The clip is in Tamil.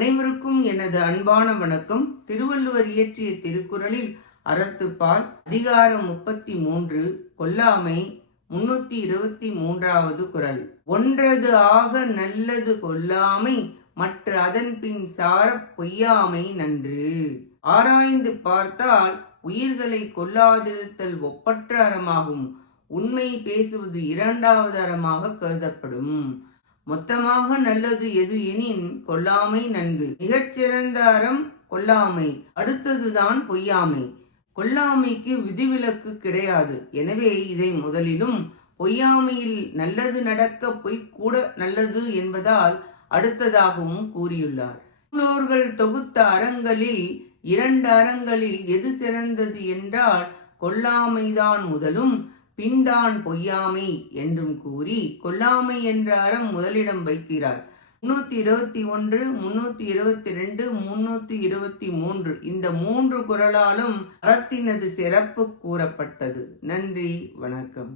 அனைவருக்கும் எனது அன்பான வணக்கம். திருவள்ளுவர் இயற்றிய திருக்குறளில் அறத்துப்பால் அதிகாரம் 33 கொல்லாமை 323வது குறள். ஒன்றது ஆக நல்லது கொல்லாமை மற்ற அதன் பின் சாரப் பொய்யாமை நன்று. ஆராய்ந்து பார்த்தால் உயிர்களை கொல்லாதிருத்தல் ஒப்பற்ற அறமாகும். உண்மை பேசுவது இரண்டாவது அறமாக கருதப்படும். மொத்தமாக நல்லது எது எனின் கொல்லாமை நன்கு. மிகச்சிறந்த அறம் கொல்லாமை, அடுத்ததுதான் பொய்யாமை. கொல்லாமைக்கு விதிவிலக்கு கிடையாது. எனவே இதை முதலிலும் பொய்யாமையில் நல்லது நடக்க பொய் கூட நல்லது என்பதால் அடுத்ததாகவும் கூறியுள்ளார். நூலோர்கள் தொகுத்த அறங்களில் 2 அறங்களில் எது சிறந்தது என்றால் கொல்லாமைதான் முதலும் பின்தான் பொய்யாமை என்றும் கூறி கொல்லாமை என்ற அறம் முதலிடம் வைக்கிறார். 321, 322, 323 இந்த 3 குறளாலும் அறத்தினது சிறப்பு கூறப்பட்டது. நன்றி, வணக்கம்.